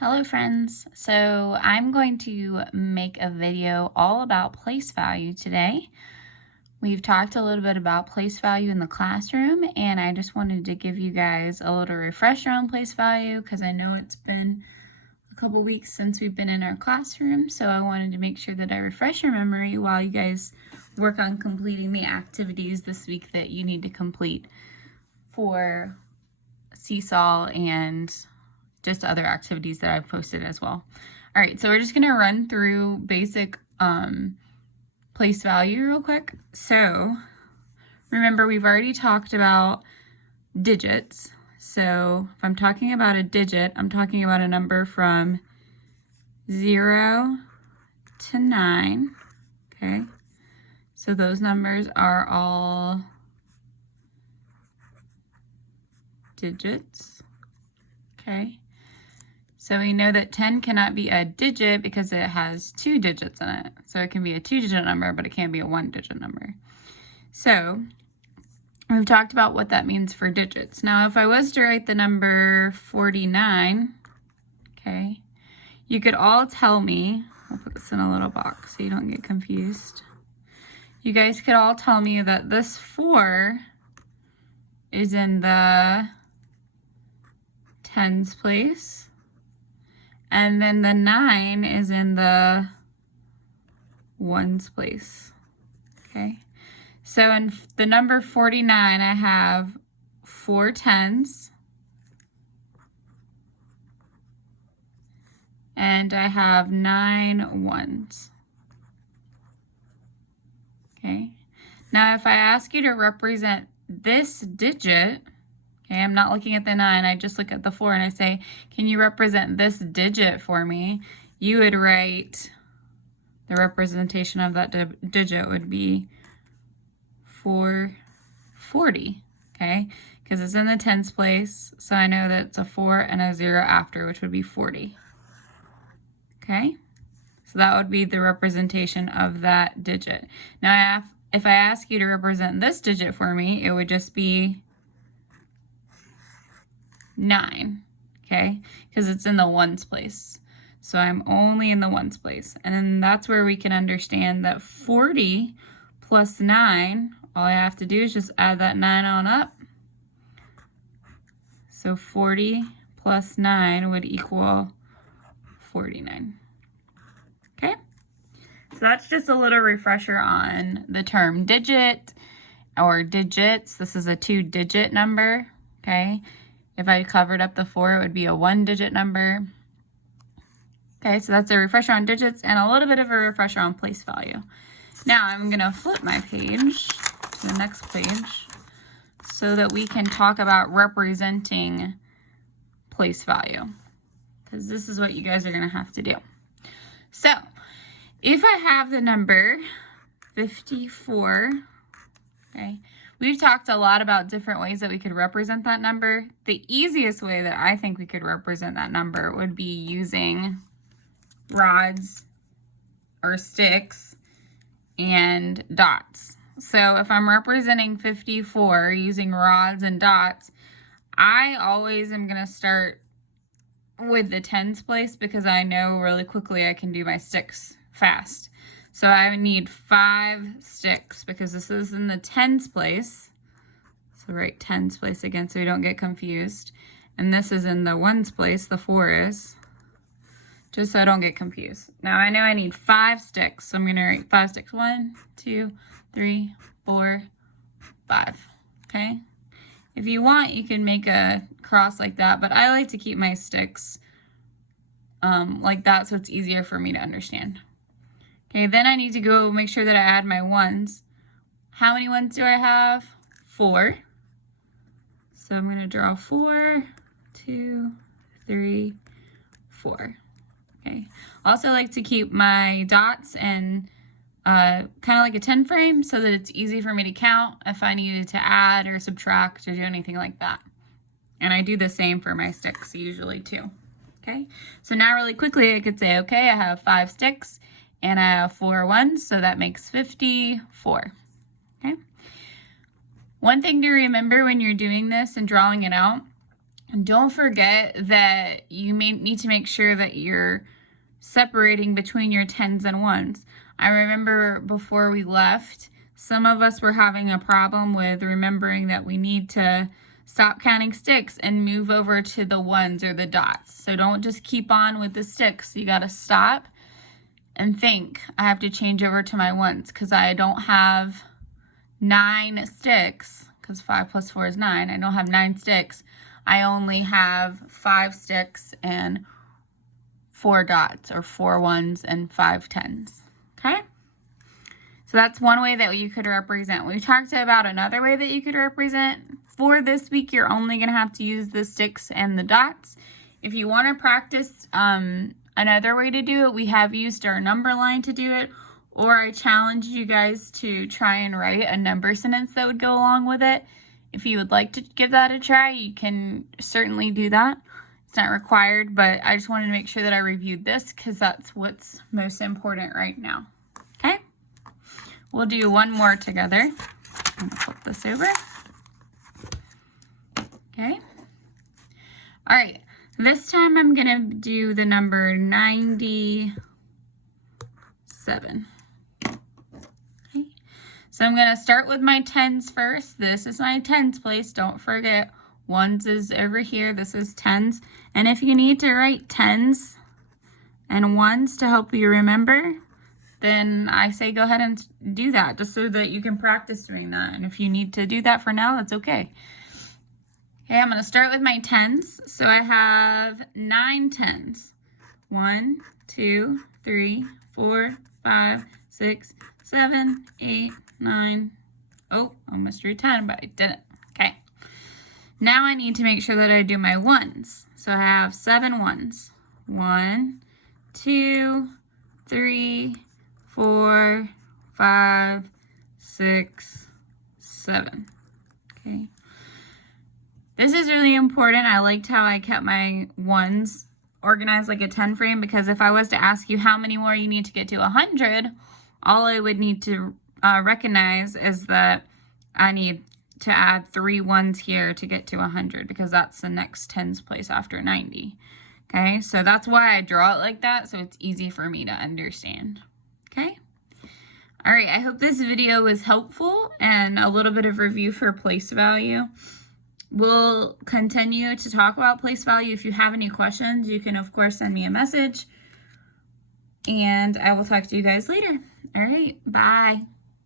Hello friends, so I'm going to make a video all about place value today. We've talked a little bit about place value in the classroom, and I just wanted to give you guys a little refresher on place value because I know it's been a couple weeks since we've been in our classroom, so I wanted to make sure that I refresh your memory while you guys work on completing the activities this week that you need to complete for Seesaw and just other activities that I've posted as well. All right, so we're just gonna run through basic place value real quick. So remember, we've already talked about digits. So if I'm talking about a digit, I'm talking about a number from 0 to 9, okay? So those numbers are all digits, okay? So we know that 10 cannot be a digit because it has 2 digits in it. So it can be a 2-digit number, but it can't be a 1-digit number. So we've talked about what that means for digits. Now, if I was to write the number 49, okay, you could all tell me, I'll put this in a little box so you don't get confused. You guys could all tell me that this 4 is in the tens place. And then the 9 is in the ones place, okay? So in the number 49, I have 4 tens, and I have 9 ones, okay? Now, if I ask you to represent this digit, okay, I'm not looking at the 9, I just look at the 4 and I say, can you represent this digit for me? You would write, the representation of that digit would be 440, okay? Because it's in the tens place, so I know that it's a 4 and a 0 after, which would be 40, okay? So that would be the representation of that digit. Now, if I ask you to represent this digit for me, it would just be 9, okay? Because it's in the ones place. So I'm only in the ones place. And then that's where we can understand that 40 plus 9, all I have to do is just add that 9 on up. So 40 plus 9 would equal 49. Okay? So that's just a little refresher on the term digit or digits. This is a 2-digit number, okay? If I covered up the 4, it would be a 1-digit number. Okay, so that's a refresher on digits and a little bit of a refresher on place value. Now I'm gonna flip my page to the next page so that we can talk about representing place value, because this is what you guys are gonna have to do. So if I have the number 54, okay, we've talked a lot about different ways that we could represent that number. The easiest way that I think we could represent that number would be using rods or sticks and dots. So if I'm representing 54 using rods and dots, I always am going to start with the tens place because I know really quickly I can do my sticks fast. So I need 5 sticks because this is in the tens place. So write tens place again so we don't get confused. And this is in the ones place, the 4 is. Just so I don't get confused. Now I know I need 5 sticks, so I'm going to write 5 sticks. 1, 2, 3, 4, 5. Okay? If you want, you can make a cross like that, but I like to keep my sticks like that so it's easier for me to understand. Okay, then I need to go make sure that I add my ones. How many ones do I have? 4. So I'm going to draw 4, 2, 3, 4. Okay. Also like to keep my dots and kind of like a 10 frame so that it's easy for me to count if I needed to add or subtract or do anything like that. And I do the same for my sticks usually too. Okay. So now really quickly I could say, okay, I have 5 sticks and I have 4 ones, so that makes 54. Okay. One thing to remember when you're doing this and drawing it out don't forget that you may need to make sure that you're separating between your 10s and 1s. I remember before we left, some of us were having a problem with remembering that we need to stop counting sticks and move over to the 1s or the dots. So don't just keep on with the sticks. You got to stop and think, I have to change over to my 1s because I don't have 9 sticks, because 5 plus 4 is 9. I don't have 9 sticks. I only have 5 sticks and 4 dots, or 4 1s and 5 10s. Okay? So that's one way that you could represent. We talked about another way that you could represent. For this week, you're only going to have to use the sticks and the dots. If you want to practice another way to do it, we have used our number line to do it, or I challenge you guys to try and write a number sentence that would go along with it. If you would like to give that a try, you can certainly do that. It's not required, but I just wanted to make sure that I reviewed this because that's what's most important right now. Okay? We'll do one more together. I'm going to flip this over. Okay? All right. This time I'm going to do the number 97. Okay? So I'm going to start with my 10s first. This is my 10s place. Don't forget, 1s is over here. This is 10s. And if you need to write 10s and 1s to help you remember, then I say go ahead and do that just so that you can practice doing that. And if you need to do that for now, that's okay. Okay, I'm going to start with my 10s. So I have 9 10s. 1, 2, 3, 4, 5, 6, 7, 8, 9. Oh, almost drew 10, but I didn't. Okay. Now I need to make sure that I do my 1s. So I have 7 1s. 1, 2, 3, 4, 5, 6, 7. Okay. This is really important. I liked how I kept my 1s organized like a 10 frame, because if I was to ask you how many more you need to get to 100, all I would need to recognize is that I need to add 3 1s here to get to 100, because that's the next 10s place after 90. Okay, so that's why I draw it like that, so it's easy for me to understand. Okay? All right, I hope this video was helpful and a little bit of review for place value. We'll continue to talk about place value. If you have any questions, you can, of course, send me a message. And I will talk to you guys later. All right, bye.